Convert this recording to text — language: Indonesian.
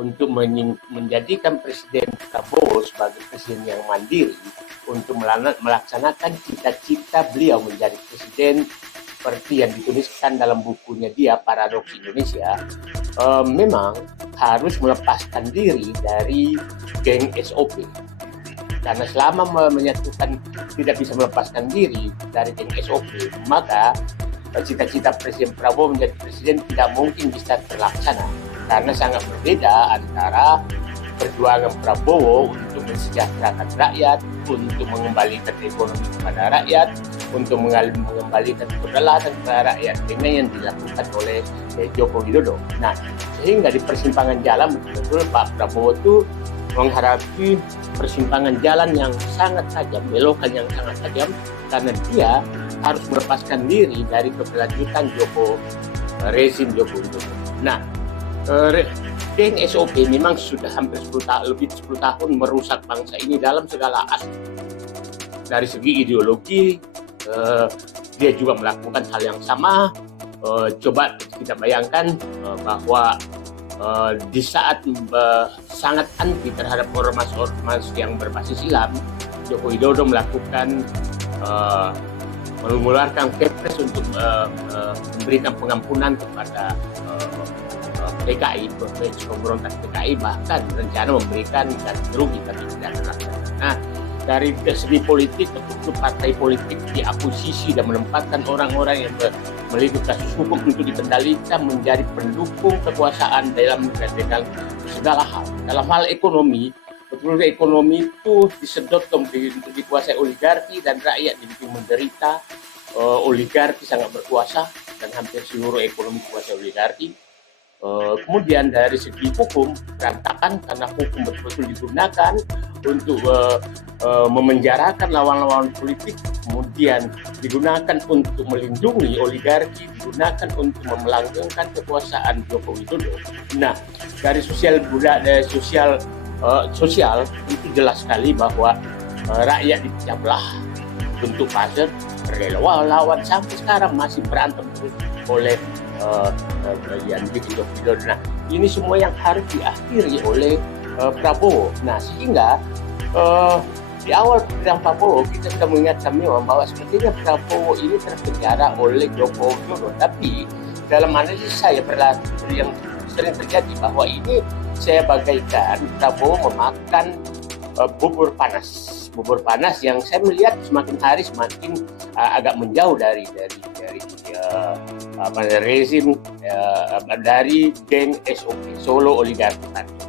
untuk menjadikan Presiden Prabowo sebagai presiden yang mandiri untuk melaksanakan cita-cita beliau menjadi presiden seperti yang dituliskan dalam bukunya dia Paradoks Indonesia. Memang harus melepaskan diri dari geng SOP, karena selama menyatukan tidak bisa melepaskan diri dari geng SOP, maka cita-cita Presiden Prabowo menjadi presiden tidak mungkin bisa terlaksana, karena sangat berbeda antara perjuangan Prabowo untuk mensejahterakan rakyat, untuk mengembalikan ekonomi kepada rakyat, untuk mengembalikan kedaulatan kepada rakyat dengan yang dilakukan oleh Joko Widodo. Nah, sehingga di persimpangan jalan betul-betul Pak Prabowo itu menghadapi persimpangan jalan yang sangat tajam, belokan yang sangat tajam, karena dia harus melepaskan diri dari keberlanjutan rezim Joko Widodo. Nah, geng SOP memang sudah hampir 10 tahun, lebih 10 tahun merusak bangsa ini dalam segala aspek. Dari segi ideologi, dia juga melakukan hal yang sama. Coba kita bayangkan bahwa di saat sangat anti terhadap ormas-ormas yang berbasis Islam, Joko Widodo mengeluarkan Kepres untuk memberikan pengampunan kepada PKI, pemberontak PKI, bahkan rencana memberikan ganti rugi tapi tidak terlaksana. Nah, dari segi politik, tentu partai politik diakuisisi dan menempatkan orang-orang yang meliput kasus hukum untuk dikendalikan menjadi pendukung kekuasaan dalam segala hal. Dalam hal ekonomi, betul ekonomi itu disedot untuk dikuasai oligarki dan rakyat dibikin menderita. Oligarki sangat berkuasa dan hampir seluruh ekonomi dikuasai oligarki. Kemudian dari segi hukum berantakan karena hukum betul-betul digunakan untuk memenjarakan lawan-lawan politik, kemudian digunakan untuk melindungi oligarki, digunakan untuk memelanggengkan kekuasaan Joko Widodo. Nah, dari sosial itu jelas sekali bahwa rakyat dipecah belah, bentuk fase relawan sampai sekarang masih berantem oleh bagian Joko Widodo. Nah, ini semua yang harus diakhiri oleh Prabowo. Nah, sehingga di awal program Prabowo kita sudah mengingatkan memang bahwa sepertinya Prabowo ini terpenjara oleh Joko Widodo. Tapi dalam analisis saya yang sering terjadi bahwa ini saya bagaikan Prabowo memakan bubur panas yang saya melihat semakin hari semakin agak menjauh dari rezim dari geng SOP Solo Oligarki.